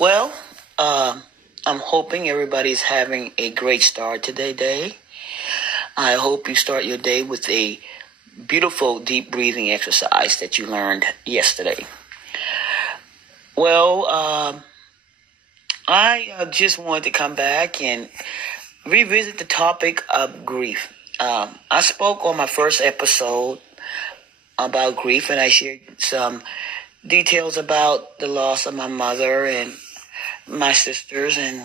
Well, I'm hoping everybody's having a great start to their day. I hope you start your day with a beautiful deep breathing exercise that you learned yesterday. Well, I just wanted to come back and revisit the topic of grief. I spoke on my first episode about grief, and I shared some details about the loss of my mother and my sisters and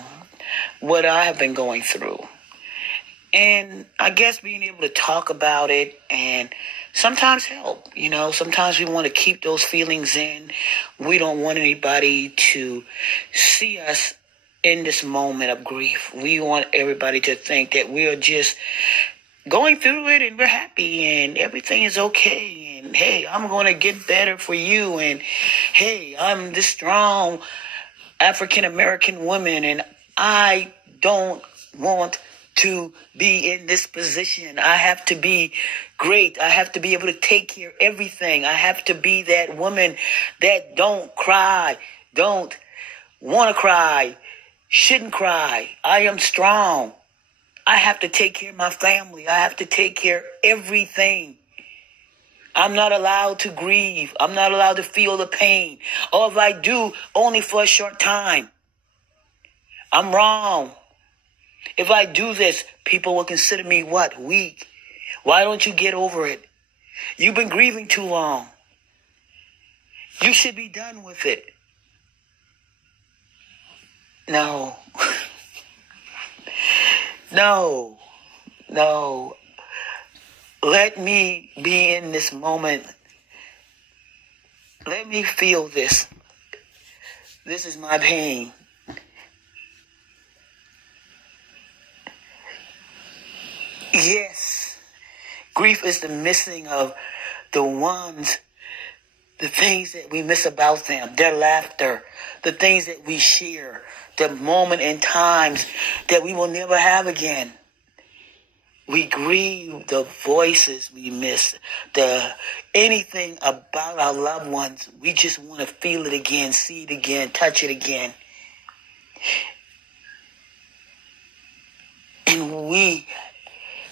what I have been going through. And I guess being able to talk about it and sometimes help. Sometimes we want to keep those feelings in. We don't want anybody to see us in this moment of grief. We want everybody to think that we are just going through it and we're happy and everything is okay. And hey, I'm going to get better for you. And hey, I'm this strong African American woman and I don't want to be in this position. I have to be great. I have to be able to take care of everything. I have to be that woman that don't cry, don't want to cry, shouldn't cry. I am strong. I have to take care of my family. I have to take care of everything. I'm not allowed to grieve. I'm not allowed to feel the pain. Or if I do, only for a short time. I'm wrong. If I do this, people will consider me what? Weak. Why don't you get over it? You've been grieving too long. You should be done with it. No. No. No. Let me be in this moment. Let me feel this. This is my pain. Yes, grief is the missing of the ones, the things that we miss about them, their laughter, the things that we share, the moment in times that we will never have again. We grieve the voices we miss, anything about our loved ones. We just want to feel it again, see it again, touch it again. And we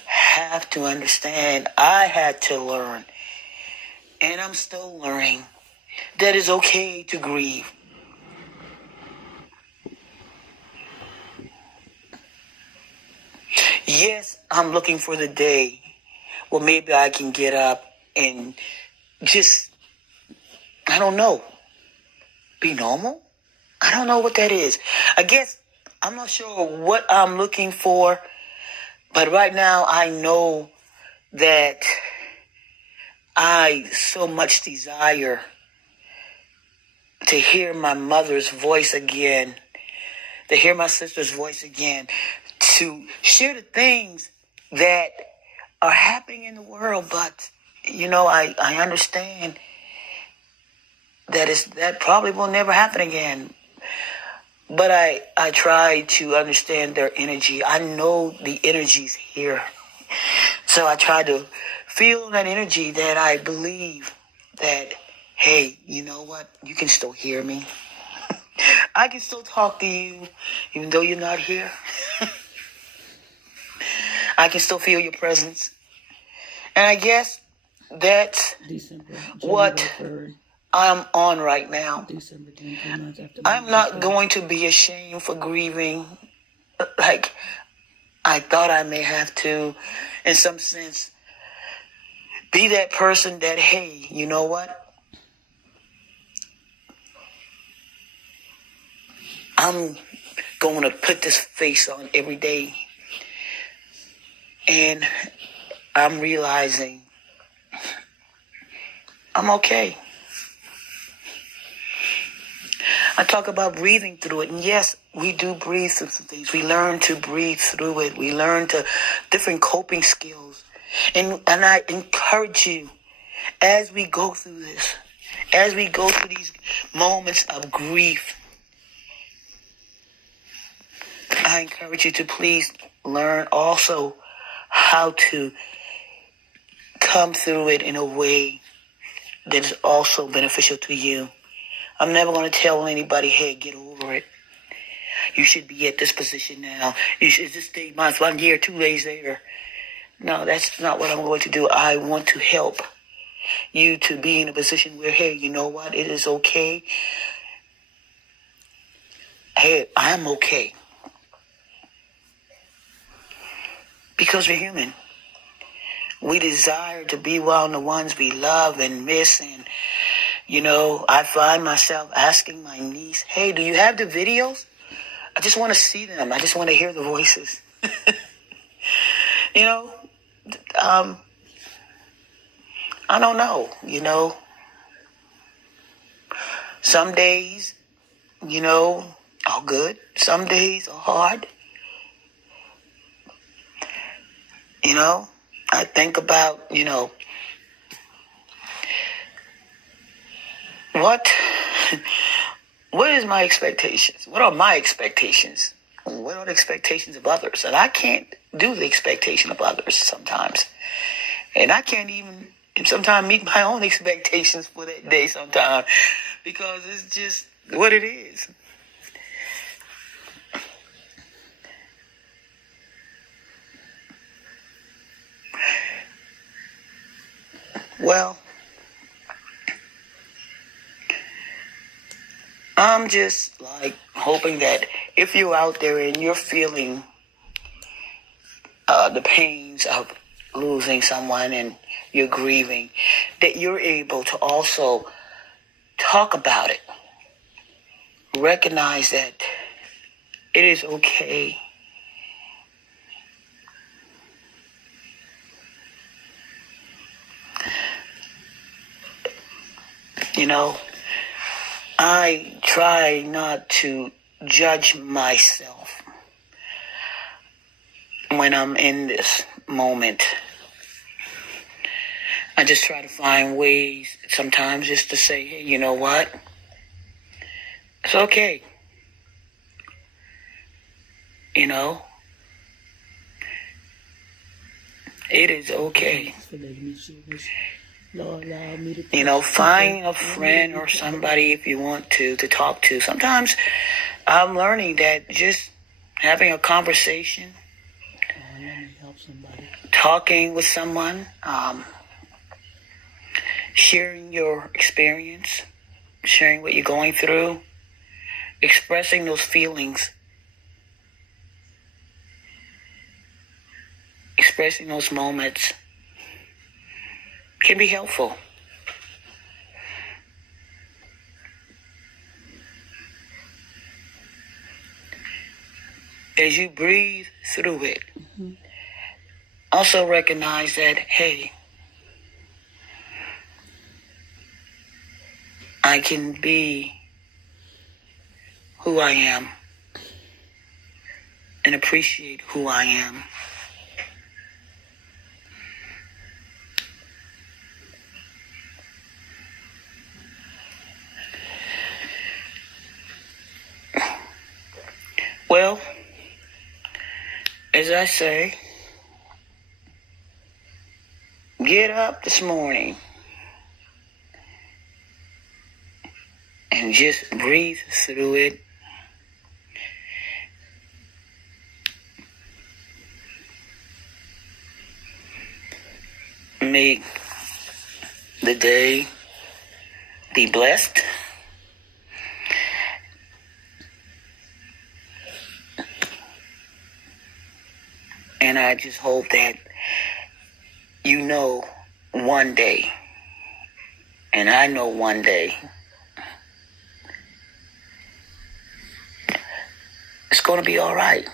have to understand, I had to learn, and I'm still learning, that it's okay to grieve. Yes, I'm looking for the day where maybe I can get up and just, I don't know, be normal? I don't know what that is. I guess I'm not sure what I'm looking for, but right now I know that I so much desire to hear my mother's voice again, to hear my sister's voice again, to share the things that are happening in the world. But, I understand that probably will never happen again. But I try to understand their energy. I know the energy's here. So I try to feel that energy, that I believe that, hey, you know what? You can still hear me. I can still talk to you, even though you're not here. I can still feel your presence. And I guess that's what I'm on right now. I'm not going to be ashamed for grieving like I thought I may have to, in some sense, be that person that, hey, you know what? I'm going to put this face on every day. And I'm realizing I'm okay. I talk about breathing through it. And yes, we do breathe through some things. We learn to breathe through it. We learn to different coping skills. And I encourage you, as we go through this, as we go through these moments of grief, I encourage you to please learn also how to come through it in a way that is also beneficial to you. I'm never going to tell anybody, hey, get over it. You should be at this position now. You should just stay 1 year, 2 days later. No, that's not what I'm going to do. I want to help you to be in a position where, hey, you know what? It is okay. Hey, I'm okay. Because we're human. We desire to be around the ones we love and miss. And, I find myself asking my niece, hey, do you have the videos? I just want to see them. I just want to hear the voices. I don't know, Some days, are good. Some days are hard. I think about, what is my expectations? What are my expectations? What are the expectations of others? And I can't do the expectation of others sometimes. And I can't even sometimes meet my own expectations for that day sometimes, because it's just what it is. Well, I'm just like hoping that if you're out there and you're feeling the pains of losing someone and you're grieving, that you're able to also talk about it. Recognize that it is okay. I try not to judge myself when I'm in this moment. I just try to find ways sometimes just to say, hey, you know what? It's okay. It is okay. Find a friend or somebody if you want to talk to. Sometimes I'm learning that just having a conversation, talking with someone, sharing your experience, sharing what you're going through, expressing those feelings, expressing those moments can be helpful. As you breathe through it, also recognize that, hey, I can be who I am and appreciate who I am. Well, as I say, get up this morning and just breathe through it. May the day be blessed. And I just hope that one day, and I know one day, it's going to be all right.